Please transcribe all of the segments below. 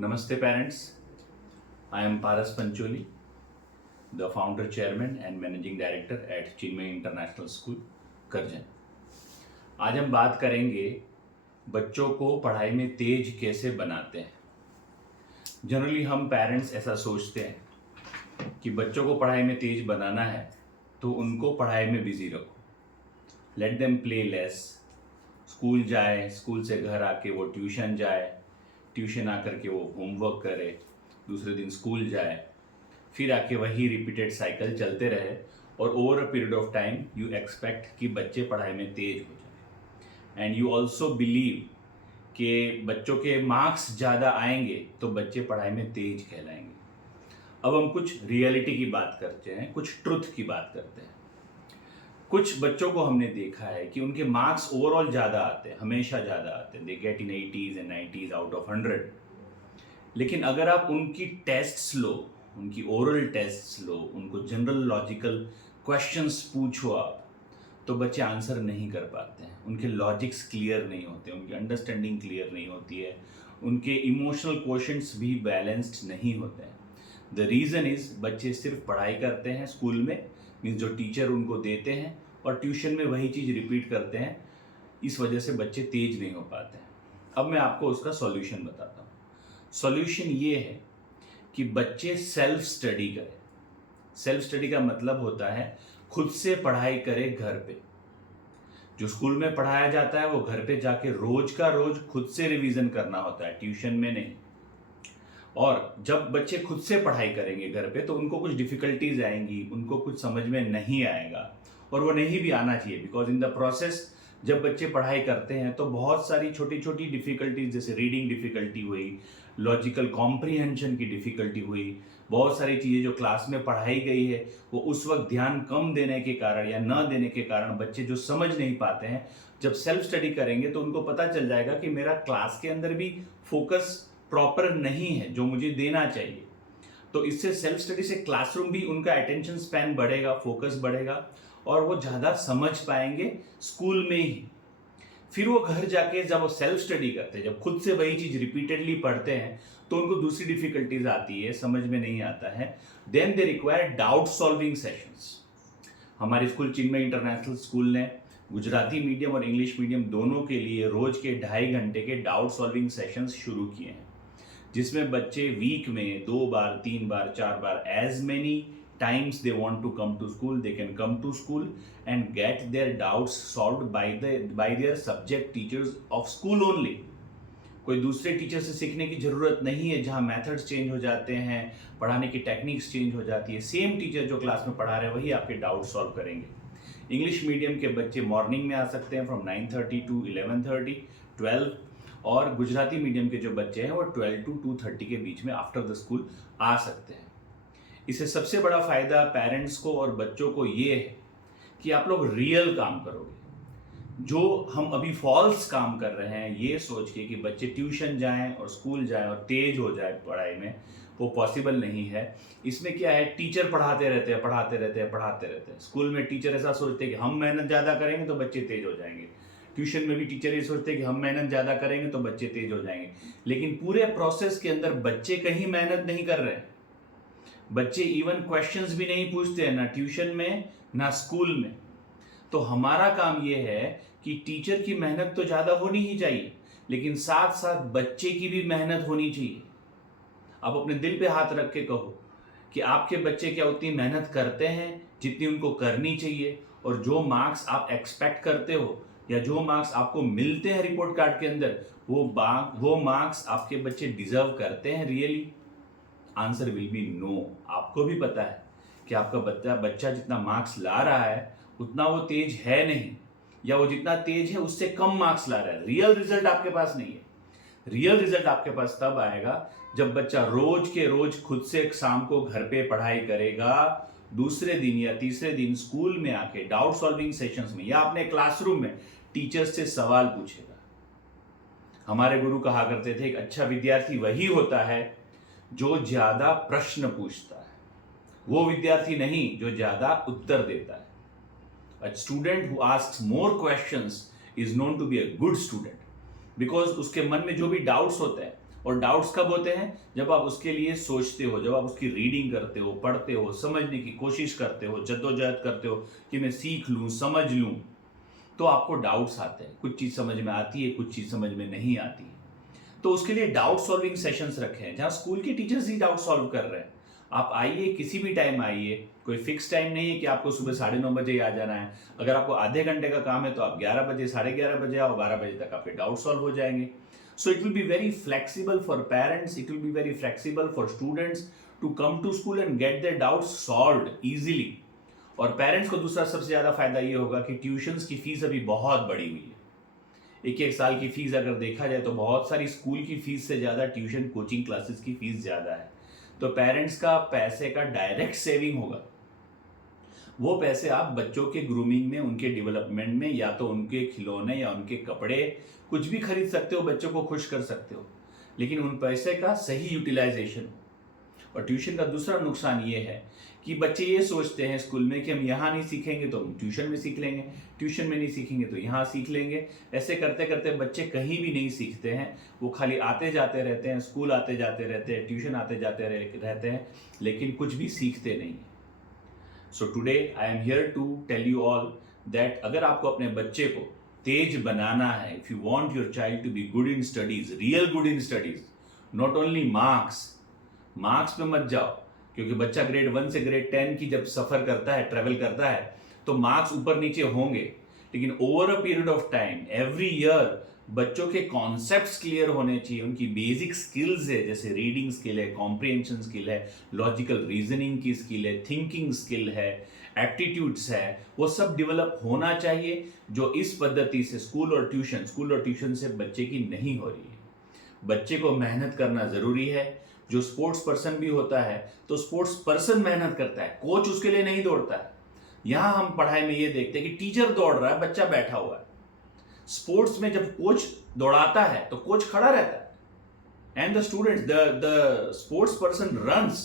Namaste parents, I am Paras Pancholi, the founder, chairman and managing director at Chinmay International School, Karjan. आज हम बात करेंगे बच्चों को पढ़ाई में तेज कैसे बनाते हैं। जनरली हम पेरेंट्स ऐसा सोचते हैं कि बच्चों को पढ़ाई में तेज बनाना है तो उनको पढ़ाई में बिजी रखो, let them play less, school जाए, स्कूल से घर आके वो ट्यूशन जाए, ट्यूशन आकर के वो होमवर्क करे, दूसरे दिन स्कूल जाए, फिर आके वही रिपीटेड साइकिल चलते रहे और over a period of time you expect कि बच्चे पढ़ाई में तेज हो जाए एंड यू ऑल्सो बिलीव कि बच्चों के मार्क्स ज़्यादा आएंगे तो बच्चे पढ़ाई में तेज कहलाएंगे। अब हम कुछ रियलिटी की बात करते हैं, कुछ ट्रुथ की बात करते हैं। कुछ बच्चों को हमने देखा है कि उनके मार्क्स ओवरऑल ज़्यादा आते हैं, हमेशा ज़्यादा आते हैं, they get in 80s and 90s out of 100। लेकिन अगर आप उनकी टेस्ट्स लो, उनकी ओरल टेस्ट्स लो, उनको जनरल लॉजिकल क्वेश्चंस पूछो आप, तो बच्चे आंसर नहीं कर पाते हैं, उनके लॉजिक्स क्लियर नहीं होते, उनकी अंडरस्टैंडिंग क्लियर नहीं होती है, उनके इमोशनल क्वेश्चंस भी बैलेंस्ड नहीं होते हैं। द रीज़न इज़ बच्चे सिर्फ पढ़ाई करते हैं स्कूल में, मीन्स जो टीचर उनको देते हैं, और ट्यूशन में वही चीज़ रिपीट करते हैं, इस वजह से बच्चे तेज नहीं हो पाते हैं। अब मैं आपको उसका सॉल्यूशन बताता हूँ। सॉल्यूशन ये है कि बच्चे सेल्फ स्टडी करें। सेल्फ स्टडी का मतलब होता है खुद से पढ़ाई करें घर पे। जो स्कूल में पढ़ाया जाता है वो घर पे जाके रोज का रोज खुद से रिवीजन करना होता है, ट्यूशन में नहीं। और जब बच्चे खुद से पढ़ाई करेंगे घर पे तो उनको कुछ डिफिकल्टीज आएंगी, उनको कुछ समझ में नहीं आएगा, और वो नहीं भी आना चाहिए, बिकॉज इन द प्रोसेस जब बच्चे पढ़ाई करते हैं तो बहुत सारी छोटी छोटी डिफिकल्टीज, जैसे रीडिंग डिफिकल्टी हुई, लॉजिकल कॉम्प्रीहेंशन की डिफिकल्टी हुई, बहुत सारी चीज़ें जो क्लास में पढ़ाई गई है वो उस वक्त ध्यान कम देने के कारण या न देने के कारण बच्चे जो समझ नहीं पाते हैं, जब सेल्फ स्टडी करेंगे तो उनको पता चल जाएगा कि मेरा क्लास के अंदर भी फोकस प्रॉपर नहीं है जो मुझे देना चाहिए। तो इससे सेल्फ स्टडी से क्लासरूम भी उनका अटेंशन स्पैन बढ़ेगा, फोकस बढ़ेगा, और वो ज़्यादा समझ पाएंगे स्कूल में ही। फिर वो घर जाके जब वो सेल्फ स्टडी करते हैं, जब खुद से वही चीज़ रिपीटेडली पढ़ते हैं, तो उनको दूसरी डिफिकल्टीज आती है, समझ में नहीं आता है, then they require doubt solving sessions. हमारे स्कूल चिन्मय इंटरनेशनल स्कूल ने गुजराती मीडियम और इंग्लिश मीडियम दोनों के लिए रोज के 2.5 घंटे के डाउट सॉल्विंग सेशंस शुरू किए हैं, जिसमें बच्चे वीक में 2 बार, 3 बार, 4 बार, as many times they want to come to school, they can come to school and get their doubts solved by their subject teachers of school only। कोई दूसरे टीचर से सीखने की ज़रूरत नहीं है, जहाँ मेथड्स चेंज हो जाते हैं, पढ़ाने की टेक्निक्स चेंज हो जाती है, सेम टीचर जो क्लास में पढ़ा रहे हैं वही आपके डाउट सॉल्व करेंगे। इंग्लिश मीडियम के बच्चे मॉर्निंग में आ सकते हैं फ्रॉम 9:30 to 11:30, 12, और गुजराती मीडियम के जो बच्चे हैं वो 12 to 2:30 के बीच में आफ्टर द स्कूल आ सकते हैं। इससे सबसे बड़ा फायदा पेरेंट्स को और बच्चों को ये है कि आप लोग रियल काम करोगे। जो हम अभी फॉल्स काम कर रहे हैं ये सोच के कि बच्चे ट्यूशन जाएं और स्कूल जाएं और तेज हो जाए पढ़ाई में, वो पॉसिबल नहीं है। इसमें क्या है, टीचर पढ़ाते रहते हैं। स्कूल में टीचर ऐसा सोचते हैं कि हम मेहनत ज़्यादा करेंगे तो बच्चे तेज हो जाएंगे, ट्यूशन में भी टीचर ये सोचते हैं कि हम मेहनत ज़्यादा करेंगे तो बच्चे तेज हो जाएंगे। लेकिन पूरे प्रोसेस के अंदर बच्चे कहीं मेहनत नहीं कर रहे हैं। बच्चे इवन क्वेश्चंस भी नहीं पूछते हैं, ना ट्यूशन में ना स्कूल में। तो हमारा काम ये है कि टीचर की मेहनत तो ज़्यादा होनी ही चाहिए, लेकिन साथ साथ बच्चे की भी मेहनत होनी चाहिए। आप अपने दिल पे हाथ रख के कहो कि आपके बच्चे क्या उतनी मेहनत करते हैं जितनी उनको करनी चाहिए, और जो मार्क्स आप एक्सपेक्ट करते हो या जो मार्क्स आपको मिलते हैं रिपोर्ट कार्ड के अंदर, वो मार्क्स आपके बच्चे डिजर्व करते हैं really? Answer will be no. आपको भी पता है कि आपका बच्चा जितना मार्क्स ला रहा है उतना वो तेज है नहीं, या वो जितना तेज है उससे कम मार्क्स ला रहा है। रियल रिजल्ट आपके पास नहीं है। रियल रिजल्ट आपके पास तब आएगा जब बच्चा रोज के रोज खुद से शाम को घर पे पढ़ाई करेगा, दूसरे दिन या तीसरे दिन स्कूल में आके डाउट सॉल्विंग सेशंस में या अपने क्लासरूम में टीचर्स से सवाल पूछेगा। हमारे गुरु कहा करते थे, एक अच्छा विद्यार्थी वही होता है जो ज्यादा प्रश्न पूछता है, वो विद्यार्थी नहीं जो ज्यादा उत्तर देता है। A student who asks more questions is known to be a good student, because उसके मन में जो भी डाउट्स होते हैं और डाउट्स कब होते हैं? जब आप उसके लिए सोचते हो, जब आप उसकी रीडिंग करते हो, पढ़ते हो, समझने की कोशिश करते हो, जद्दोजहद करते हो कि मैं सीख लूँ, समझ लूँ, तो आपको डाउट्स आते हैं। कुछ चीज़ समझ में आती है, कुछ चीज़ समझ में नहीं आती है। तो उसके लिए डाउट सॉल्विंग सेशंस रखे हैं, जहाँ स्कूल के टीचर्स ही डाउट सॉल्व कर रहे हैं। आप आइए, किसी भी टाइम आइए, कोई फिक्स टाइम नहीं है कि आपको सुबह 9:30 बजे ही आ जाना है। अगर आपको आधे घंटे का काम है तो आप 11 बजे, 11:30 बजे आओ, 12 बजे तक आपके डाउट सॉल्व हो जाएंगे। So it will be very flexible for parents, it will be very flexible for students to come to school and get their doubts solved easily. और पेरेंट्स को दूसरा सबसे ज़्यादा फायदा ये होगा कि ट्यूशन्स की फीस अभी बहुत बढ़ी हुई है। एक एक साल की फीस अगर देखा जाए तो बहुत सारी स्कूल की फीस से ज़्यादा ट्यूशन कोचिंग क्लासेस की फीस ज़्यादा है। तो पेरेंट्स का पैसे का डायरेक्ट सेविंग होगा। वो पैसे आप बच्चों के ग्रूमिंग में, उनके डेवलपमेंट में, या तो उनके खिलौने या उनके कपड़े, कुछ भी खरीद सकते हो, बच्चों को खुश कर सकते हो, लेकिन उन पैसे का सही यूटिलाइजेशन। और ट्यूशन का दूसरा नुकसान ये है कि बच्चे ये सोचते हैं स्कूल में कि हम यहाँ नहीं सीखेंगे तो हम ट्यूशन में सीख लेंगे, ट्यूशन में नहीं सीखेंगे तो यहाँ सीख लेंगे। ऐसे करते करते बच्चे कहीं भी नहीं सीखते हैं, वो खाली आते जाते रहते हैं, स्कूल आते जाते रहते हैं, ट्यूशन आते जाते रहते हैं, लेकिन कुछ भी सीखते नहीं हैं। So today I am here to tell you all that अगर आपको अपने बच्चे को तेज बनाना है, if you want your child to be good in studies, real good in studies, not only marks पे मत जाओ, क्योंकि बच्चा ग्रेड 1 से ग्रेड 10 की जब सफर करता है, ट्रेवल करता है, तो मार्क्स ऊपर नीचे होंगे, लेकिन over a period of time, every year, बच्चों के कॉन्सेप्ट्स क्लियर होने चाहिए, उनकी बेसिक स्किल्स है, जैसे रीडिंग स्किल है, कॉम्प्रिहेंशन स्किल है, लॉजिकल रीजनिंग की स्किल है, थिंकिंग स्किल है, एप्टीट्यूड्स है, वो सब डेवलप होना चाहिए, जो इस पद्धति से स्कूल और ट्यूशन से बच्चे की नहीं हो रही है। बच्चे को मेहनत करना जरूरी है। जो स्पोर्ट्स पर्सन भी होता है तो स्पोर्ट्स पर्सन मेहनत करता है, कोच उसके लिए नहीं दौड़ता है। यहां हम पढ़ाई में ये देखते हैं कि टीचर दौड़ रहा है, बच्चा बैठा हुआ है। स्पोर्ट्स में जब कोच दौड़ाता है तो कोच खड़ा रहता है, and the student, the sports person runs,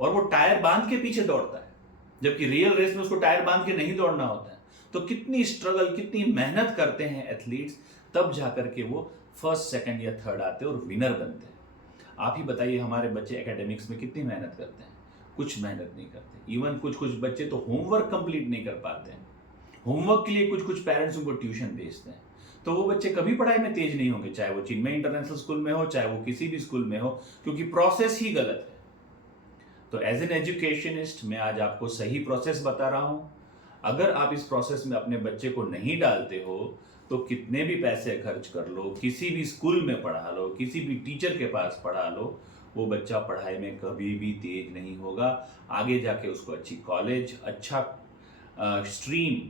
और वो टायर बांध के पीछे दौड़ता है, जबकि रियल रेस में उसको टायर बांध के नहीं दौड़ना होता है। तो कितनी स्ट्रगल, कितनी मेहनत करते हैं एथलीट्स, तब जाकर के वो फर्स्ट, सेकंड या थर्ड आते हैं और विनर बनते हैं। आप ही बताइए, हमारे बच्चे एकेडमिक्स में कितनी मेहनत करते हैं? कुछ मेहनत नहीं करते। इवन कुछ बच्चे तो होमवर्क कंप्लीट नहीं कर पाते हैं। होमवर्क के लिए कुछ पेरेंट्स उनको ट्यूशन भेजते हैं, तो वो बच्चे कभी पढ़ाई में तेज नहीं होंगे, चाहे वो चिन्मय इंटरनेशनल स्कूल में हो, चाहे वो किसी भी स्कूल में हो, क्योंकि प्रोसेस ही गलत है। तो एज एन एजुकेशनिस्ट मैं आज आपको सही प्रोसेस बता रहा हूं। अगर आप इस प्रोसेस में अपने बच्चे को नहीं डालते हो तो कितने भी पैसे खर्च कर लो, किसी भी स्कूल में पढ़ा लो, किसी भी टीचर के पास पढ़ा लो, वो बच्चा पढ़ाई में कभी भी तेज नहीं होगा। आगे जाके उसको अच्छी कॉलेज, अच्छा स्ट्रीम,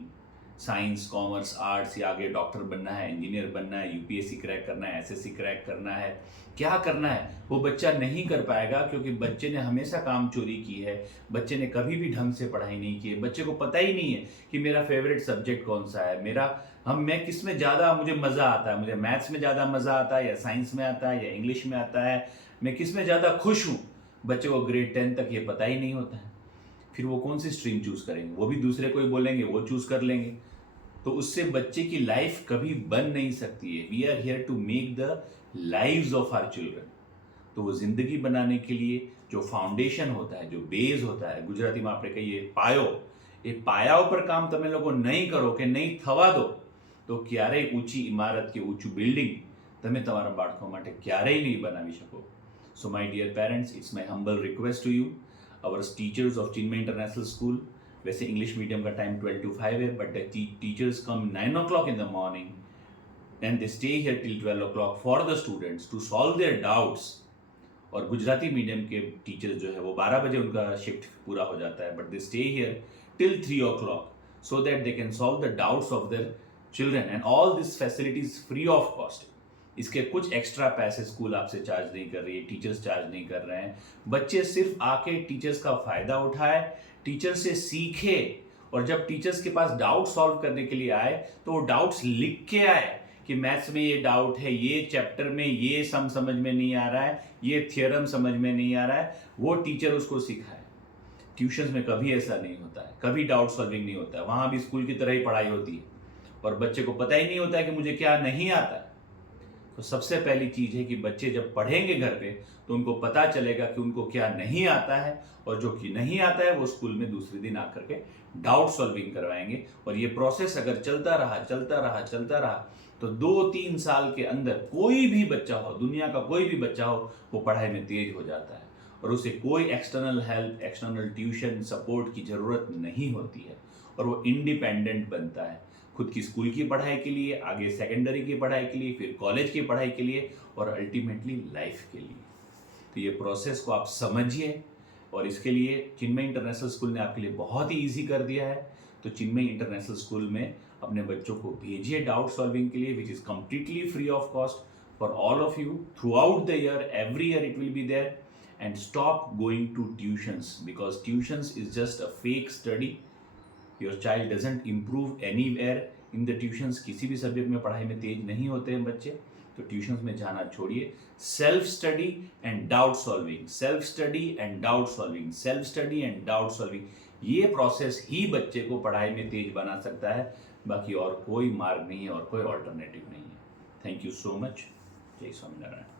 साइंस, कॉमर्स, आर्ट्स, या आगे डॉक्टर बनना है, इंजीनियर बनना है, यूपीएससी क्रैक करना है, एसएससी क्रैक करना है, क्या करना है, वो बच्चा नहीं कर पाएगा, क्योंकि बच्चे ने हमेशा काम चोरी की है, बच्चे ने कभी भी ढंग से पढ़ाई नहीं की है, बच्चे को पता ही नहीं है कि मेरा फेवरेट सब्जेक्ट कौन सा है, मैं किस में ज़्यादा मुझे मज़ा आता है, मुझे मैथ्स में ज़्यादा मज़ा आता है, या साइंस में आता है, या इंग्लिश में आता है, मैं किस में ज़्यादा खुश हूँ। बच्चे को ग्रेड 10 तक ये पता ही नहीं होता है। फिर वो कौन सी स्ट्रीम चूज़ करेंगे? वो भी दूसरे कोई बोलेंगे, वो चूज़ कर लेंगे, तो उससे बच्चे की लाइफ कभी बन नहीं सकती है। We are here to make the lives of our children. तो वो जिंदगी बनाने के लिए जो फाउंडेशन होता है, जो बेस होता है, गुजराती में આપણે કહીએ પાયો, એ પાયા ઉપર કામ તમે લોકો નહીં કરો કે નહીં થવા દો તો ક્યારેય ઊંચી ઇમારત કે ઊંચું બિલ્ડિંગ તમે તમારા બાળકો માટે ક્યારેય નહીં બનાવી શકો. So my dear parents, it's my humble request to you, our teachers of Chinmay international school, वैसे इंग्लिश मीडियम का टाइम 12 to 5 है, but the teachers come 9 o'clock in the morning and they stay here till 12 o'clock for the students to solve their doubts. और Gujarati medium के teachers जो है वो 12 बजे उनका शिफ्ट पूरा हो जाता है, but they stay here till 3 o'clock so that they can solve the doubts of their children, and all this facilities free of cost. इसके कुछ एक्स्ट्रा पैसे स्कूल आपसे चार्ज नहीं कर रही है, टीचर्स चार्ज नहीं कर रहे हैं. बच्चे सिर्फ आके टीचर्स का फायदा उठाए, टीचर से सीखे, और जब टीचर्स के पास डाउट सॉल्व करने के लिए आए तो वो डाउट्स लिख के आए कि मैथ्स में ये डाउट है, ये चैप्टर में ये सम समझ में नहीं आ रहा है, ये थियरम समझ में नहीं आ रहा है, वो टीचर उसको सिखाए. ट्यूशन्स में कभी ऐसा नहीं होता है, कभी डाउट सॉल्विंग नहीं होता है. वहाँ भी स्कूल की तरह ही पढ़ाई होती है और बच्चे को पता ही नहीं होता है कि मुझे क्या नहीं आता है. तो सबसे पहली चीज है कि बच्चे जब पढ़ेंगे घर पे तो उनको पता चलेगा कि उनको क्या नहीं आता है, और जो कि नहीं आता है वो स्कूल में दूसरे दिन आकर के डाउट सॉल्विंग करवाएंगे। और ये प्रोसेस अगर चलता रहा तो 2-3 साल के अंदर कोई भी बच्चा हो, दुनिया का कोई भी बच्चा हो, वो पढ़ाई में तेज हो जाता है और उसे कोई external help, external tuition support की ज़रूरत नहीं होती है और वो इंडिपेंडेंट बनता है खुद की स्कूल की पढ़ाई के लिए, आगे सेकेंडरी की पढ़ाई के लिए, फिर कॉलेज की पढ़ाई के लिए और अल्टीमेटली लाइफ के लिए। तो ये प्रोसेस को आप समझिए और इसके लिए चिन्मय इंटरनेशनल स्कूल ने आपके लिए बहुत ही ईजी कर दिया है। तो चिन्मय इंटरनेशनल स्कूल में अपने बच्चों को भेजिए डाउट सॉल्विंग के लिए, which is completely free of cost for all of you throughout the year. Every year it will be there. And stop going to tuitions, because tuitions is just a fake study. Your child doesn't improve anywhere in the tuitions. किसी भी subject में पढ़ाई में तेज नहीं होते हैं बच्चे, तो ट्यूशंस में जाना छोड़िए। Self study and doubt solving, self study and doubt solving, self study and doubt solving, ये प्रोसेस ही बच्चे को पढ़ाई में तेज बना सकता है। बाकी और कोई मार्ग नहीं है और कोई ऑल्टरनेटिव नहीं है। Thank you so much. जय स्वामीनारायण।